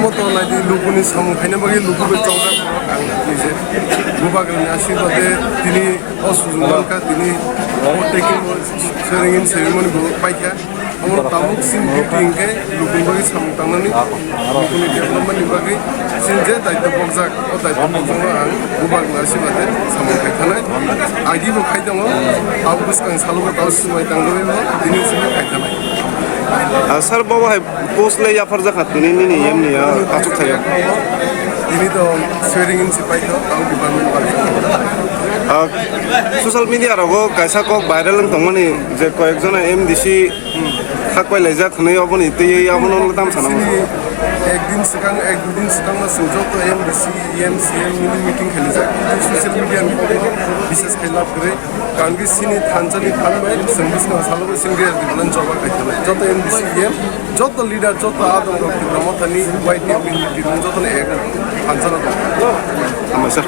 Tamoto na di lupuni samu khaina bagi lupu be chongka ang nije gubagrani ashirwade tini osujunganka tini taking swearing in ceremony go paikha amro tamuk sim meeting ke lupuni bagi samu tangnani lupuni development ni bagi sinje daitto bokjak o daitto bokjak ang gubagrani ashirwade samu khaithanai agi bo khaitango abus kang salugo tawsumai tanglobe bo tini simi khaithanai Sir, bawa hai post le ya farza khatuni ni yem ni ya asuk thayo. Ini to swearing in sipai to ang department bagi Social media rago kaisa kok viral ang tongmani je koyekjon MDC hakpai leja khne oboni te abon tam sanam একদিন সেখান না সুযোগ MDC EMCM meeting খেলে যায় social media বিশেষ খেলা করে কারণ কি সিনি থানচানি থানবাই সঙ্গীত সালবে সিঙ্গিয়ার দিলেন জবা খাইতে যত MDC EM যত লিডার যত আদম রমতানি হোয়াইট নিউ যত এক থানচানা sir.